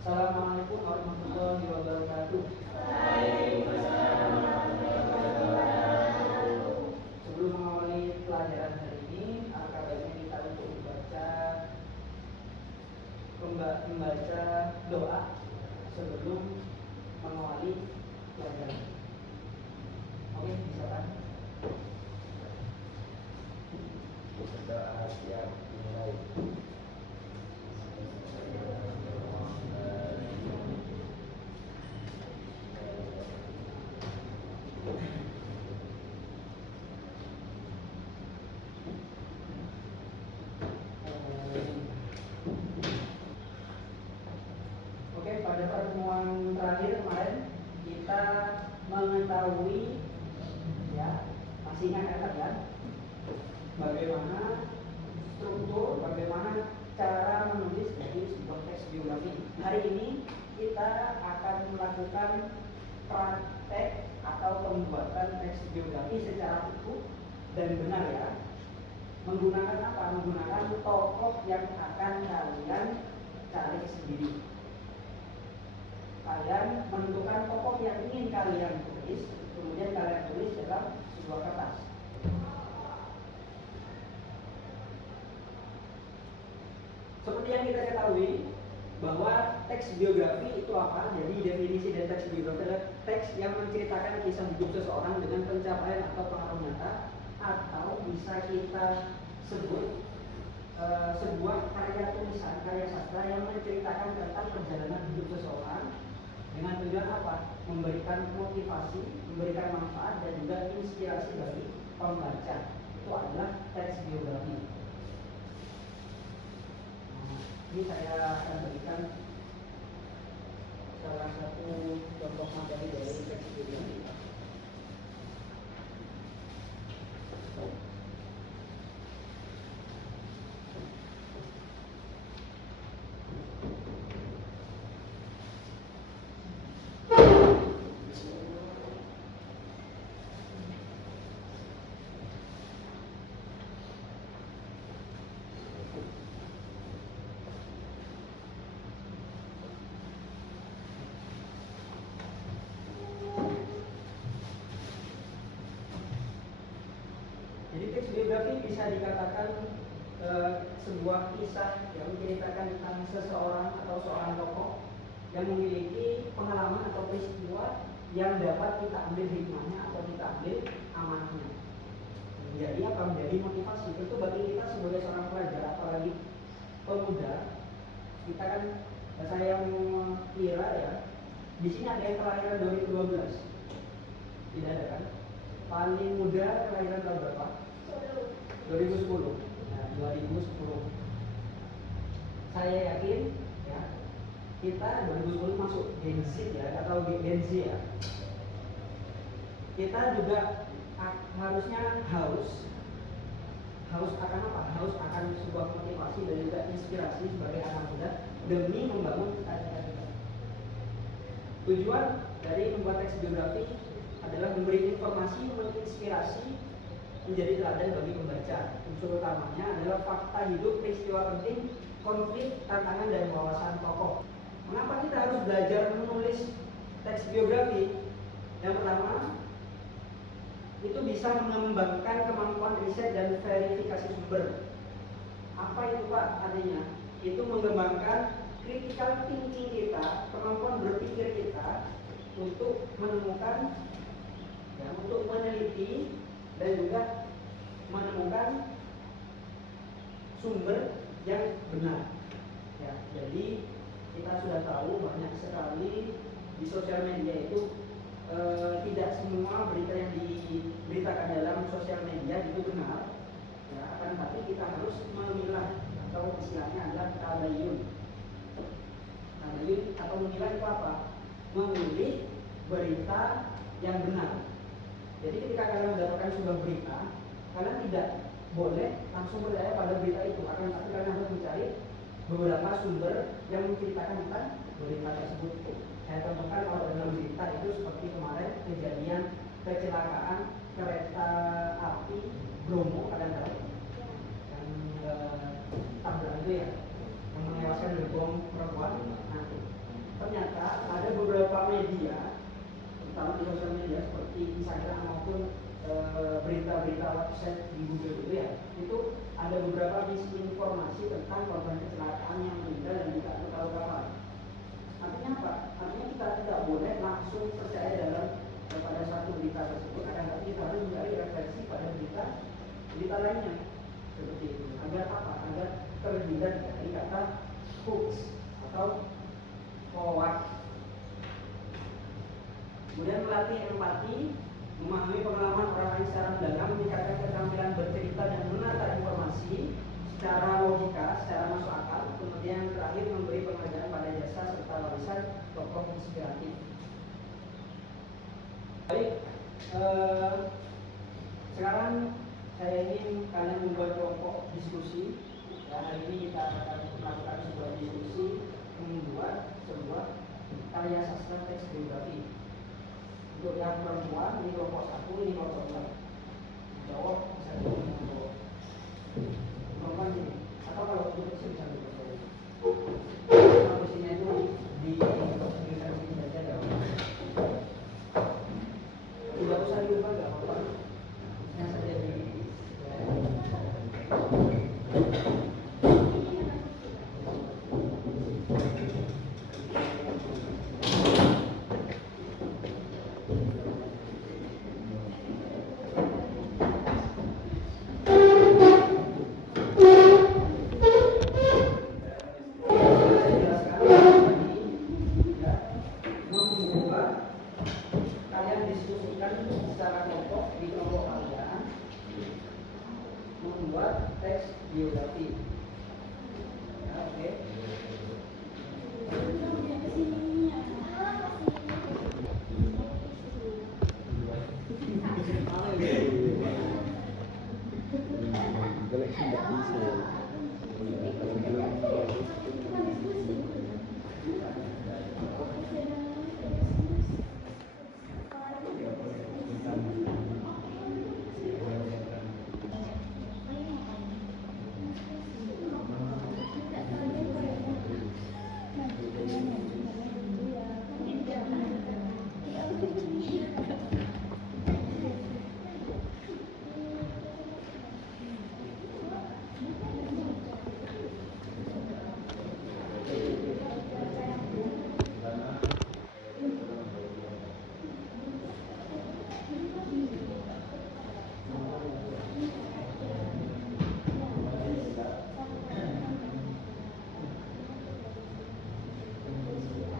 Assalamualaikum warahmatullahi wabarakatuh. Sebelum mengawali pelajaran hari ini, alangkah baiknya kita untuk membaca doa sebelum mengawali pelajaran. Oke, bisa kan? Doa siap dimulai. Oke, pada pertemuan terakhir kemarin kita mengetahui, ya, masih ingat ya, bagaimana struktur, bagaimana cara menulis dari sebuah teks biografi. Hari ini kita akan melakukan praktek atau pembuatan teks biografi secara utuh dan benar, ya. Menggunakan apa? Menggunakan tokoh yang akan kalian cari sendiri. Kalian menentukan tokoh yang ingin kalian tulis, kemudian kalian tulis dalam sebuah kertas. Seperti yang kita ketahui bahwa teks biografi itu apa? Jadi definisi dari teks biografi adalah teks yang menceritakan kisah hidup seseorang dengan pencapaian atau pengaruh nyata, atau bisa kita sebut sebuah karya tulisan, karya sastra yang menceritakan tentang perjalanan hidup seseorang dengan tujuan apa? Memberikan motivasi, memberikan manfaat, dan juga inspirasi bagi pembaca. Itu adalah teks biografi. Ini saya akan berikan salah satu contoh materi dari teks biografi. Jadi teks biografi bisa dikatakan sebuah kisah yang menceritakan tentang seseorang atau seorang tokoh yang memiliki pengalaman atau peristiwa yang dapat kita ambil hikmahnya atau kita ambil amanahnya. Jadi apa? Menjadi motivasi. Tentu bagi kita sebagai seorang pelajar, apalagi pemuda, kita kan, saya kira ya, di sini ada yang kelahiran 2012, tidak ada kan? Paling muda kelahiran tahun berapa? 2010. Nah, 2010. Saya yakin ya, kita 2010 masuk Gen Z ya, atau Gen Z ya. Kita juga harusnya haus akan apa? Haus akan sebuah motivasi dan juga inspirasi sebagai anak muda demi membangun cita-cita kita. Tujuan dari membuat teks biografi adalah memberi informasi, menginspirasi, menjadi teladan bagi pembaca. Unsur utamanya adalah fakta hidup, peristiwa penting, konflik, tantangan, dan wawasan tokoh. Mengapa kita harus belajar menulis teks biografi? Yang pertama, itu bisa mengembangkan kemampuan riset dan verifikasi sumber. Apa itu, Pak? Artinya, itu mengembangkan critical thinking kita, kemampuan berpikir kita untuk menemukan, ya, untuk meneliti dan juga menemukan sumber yang benar. Ya, jadi kita sudah tahu banyak sekali di sosial media itu tidak semua berita yang diberitakan dalam sosial media itu benar. Ya, akan tetapi kita harus memilah, atau istilahnya adalah tabayun. Tabayun atau memilah itu apa? Memilih berita yang benar. Jadi ketika kalian mendapatkan sebuah berita, kalian tidak boleh langsung percaya pada berita itu, akan tetapi kalian harus mencari beberapa sumber yang menceritakan tentang berita tersebut. Saya contohkan kalau dalam berita itu seperti kemarin kejadian kecelakaan kereta api Bromo, kalian tahu yang tabrak itu ya, yang menewaskan gerbong perempuan. Nah, ternyata ada beberapa media, terutama di sosial media seperti Instagram maupun berita-berita website di Google itu ya, itu ada beberapa misinformasi tentang korban kecelakaan yang meninggal dan tidak tahu kapan. Artinya apa? Artinya kita tidak boleh langsung percaya pada satu berita tersebut, akan tetapi kita harus mencari referensi pada berita lainnya seperti itu. Agar apa? Agar terhindar dari kata hoax atau hoax. Kemudian melatih empati, memahami pengalaman orang lain secara mendalam, meningkatkan keterampilan bercerita dan menata informasi secara logika, secara masuk akal. Kemudian terakhir memberi penghargaan pada jasa serta warisan tokoh inspiratif. Baik, sekarang saya ingin kalian membuat kelompok diskusi. Ya, hari ini kita akan melakukan sebuah diskusi membuat sebuah karya sastra teks biografi. Untuk yang perempuan, ini kelompok 1, ini kelompok 2. Jawab bisa dijawab. Perempuan ini, atau kalau untuk bisa dijawab. Kalau isinya itu di tulisan sini saja jawab. Tidak usah diubah, nggak apa-apa. Isinya saja di.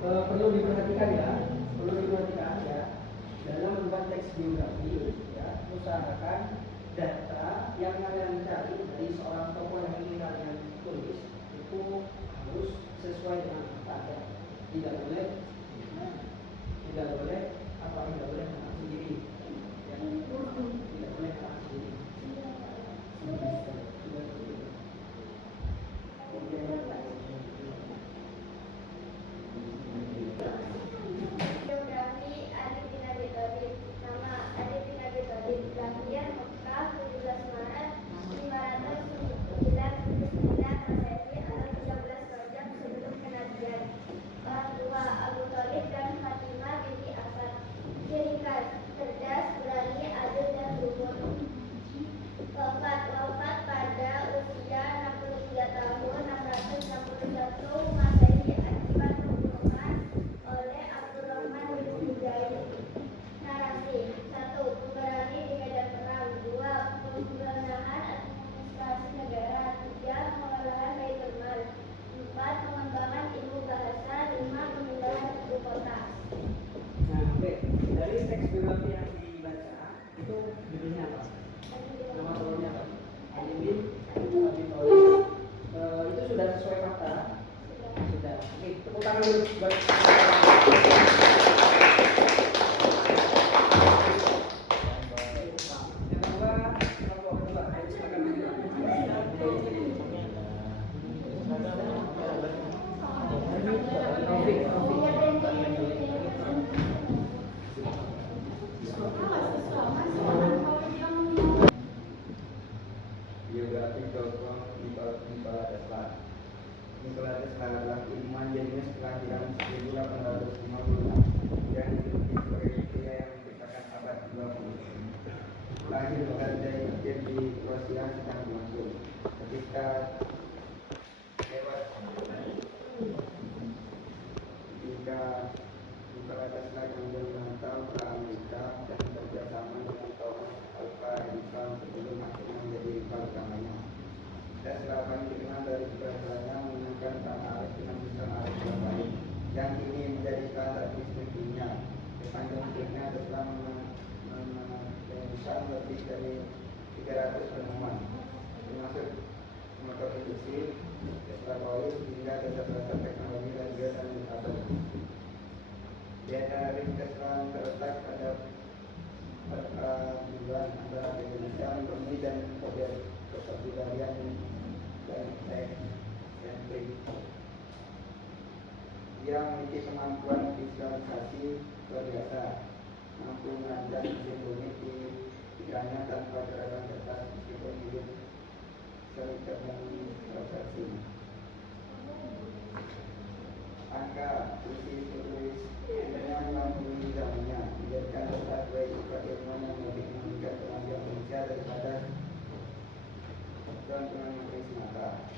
Perlu diperhatikan ya, dalam membuat teks biografi ya, usahakan data yang kalian cari dari seorang tokoh yang ingin kalian tulis itu harus sesuai dengan fakta. Tidak boleh mengarang sendiri ya. Tidak boleh mengarang sendiri. Nikola Tesla adalah ilmuwan jenius kelahiran 1856 dan diikuti sebagai pria yang menciptakan abad 20. Lahir Badai Masjid di Kroasia sedang berlangsung. Ketika lewat ketika Nikola Tesla yang merantau ke Amerika dan bekerjasama dengan Thomas Alva Edison sebelum akhirnya menjadi rival utamanya. Tesla paling dikenal dari keberhasilannya menggunakan tanah air dengan sistem arus terbaik yang kini menjadi standar listrik dunia. Sepanjang hidupnya Tesla menemukan lebih dari 300 penemuan, termasuk motor induksi, Tesla Coil, hingga dasar-dasar teknologi radio dan kabel. Data Tesla terletak pada perpaduan antara Indonesia, murni dan keperbedaan dan eksentrik. Ia memiliki kemampuan visualisasi luar biasa, mampu merancang mesin bumi di pikirannya tanpa gerakan kertas meskipun hidup serikat dan transaksi. Angka visi futuris dengan melampaui zamannya menjadikan Tesla sebagai ilmuwan yang lebih menunjukkan kemampuan manusia daripada teman-teman yang semata.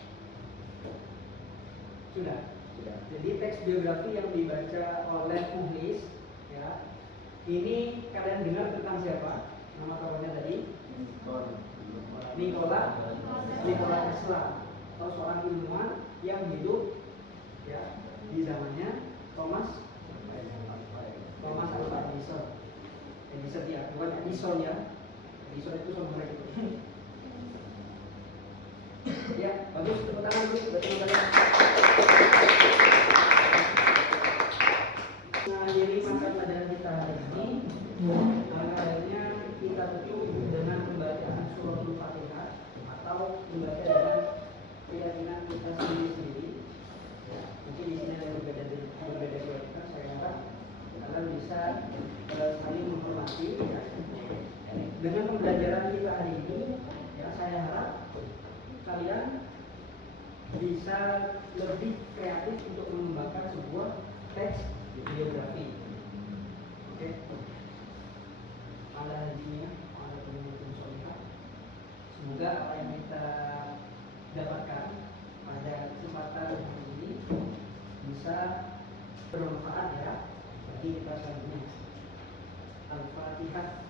Sudah. Sudah. Jadi teks biografi yang dibaca oleh Muhlis, ya, ini kalian dengar tentang siapa? Nama tokohnya tadi? Nikola Tesla, atau seorang ilmuwan yang hidup, ya, di zamannya Thomas Alva Edison. Edison ya, bukan Edison ya. Edison itu saudara gitu. Ya, bagus, tepuk tangan dulu buat teman-teman. Mengakhiri masa pelajaran kita hari ini, akhirnya kita tutup dengan pembacaan suratul Fatihah atau membaca dengan keyakinan kita sendiri-sendiri. Ya, mungkin di sini ada berbeda keyakinan. Saya harap kalian bisa saling menghormati. Ya. Dengan pembelajaran kita hari ini, ya, saya harap kalian bisa lebih kreatif untuk mengembangkan sebuah teks biografi. Oke. Ala hajinya, ala penelitian solihah. Semoga apa yang kita dapatkan pada kesempatan hari ini bisa bermanfaat ya bagi kita selanjutnya. Al-Fatihah.